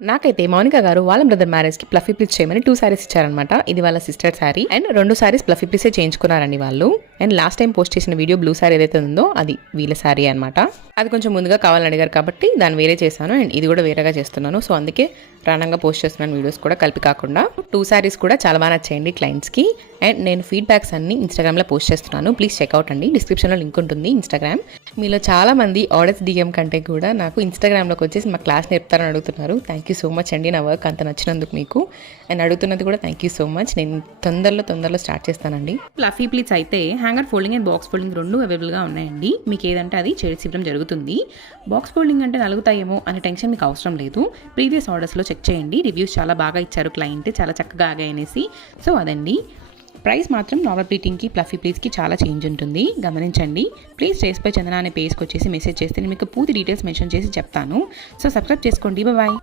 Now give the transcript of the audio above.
నాకైతే మౌనిక గారు వాళ్ళ బ్రదర్ మ్యారేజ్ కి ప్లఫీ ప్లీస్ చేయమని 2 సారీస్ ఇచ్చారనమాట. ఇది వాళ్ళ సిస్టర్ శారీ అండ్ 2 సారీస్ ప్లఫీ ప్లీసే చేయించుకున్నారండి వాళ్ళు. అండ్ లాస్ట్ టైం పోస్ట్ చేసిన వీడియో బ్లూ సారీ ఏదైతే ఉందో అది వీళ్ళ సారీ అనమాట. అది కొంచెం ముందుగా కావాలని అడిగారు కాబట్టి దాన్ని వేరే చేశాను అండ్ ఇది కూడా వేరేగా చేస్తున్నాను. సో అందుకే రానంగా పోస్ట్ చేస్తున్నాను వీడియోస్ కూడా కలిపి కాకుండా. 2 సారీస్ కూడా చాలా బాగా నచ్చాయండి క్లయింట్స్ కి. అండ్ నేను ఫీడ్బ్యాక్స్ అన్ని ఇన్స్టాగ్రామ్ లో పోస్ట్ చేస్తున్నాను, ప్లీజ్ చెక్అవుట్ అండి. డిస్క్రిప్షన్ లో లింక్ ఉంటుంది ఇన్స్టాగ్రామ్. మీలో చాలా మంది ఆర్డర్స్ డిఎం కంటే కూడా నాకు ఇన్స్టాగ్రామ్ లోకి వచ్చేసి మా క్లాస్ నేర్పుతారని అడుగుతున్నారు. థ్యాంక్ యూ సో మచ్ అండి, నా వర్క్ అంత నచ్చినందుకు మీకు. అండ్ అడుగుతున్నది కూడా థ్యాంక్ యూ సో మచ్. నేను తొందరలో స్టార్ట్ చేస్తానండి. ఫ్లఫీ ప్లీట్స్ అయితే hanger folding and box folding 2 అవైలబుల్గా ఉన్నాయండి. మీకు ఏదంటే అది చేసి ఇవ్వడం జరుగుతుంది. బాక్స్ ఫోల్డింగ్ అంటే నలుగుతాయేమో అనే టెన్షన్ మీకు అవసరం లేదు. ప్రీవియస్ ఆర్డర్స్లో చెక్ చేయండి, రివ్యూస్ చాలా బాగా ఇచ్చారు క్లయింట్, చాలా చక్కగా ఆగాయనేసి. సో అదండి. ప్రైస్ మాత్రం నార్మల్ ప్లీటింగ్కి ప్లఫీ ప్లీట్స్కి చాలా చేంజ్ ఉంటుంది, గమనించండి. ప్లీజ్ రేస్పై చందన అనే పేజ్కి వచ్చేసి మెసేజ్ చేస్తే నేను మీకు పూర్తి డీటెయిల్స్ మెన్షన్ చేసి చెప్తాను. సో సబ్స్క్రైబ్ చేసుకోండి. బాయ్.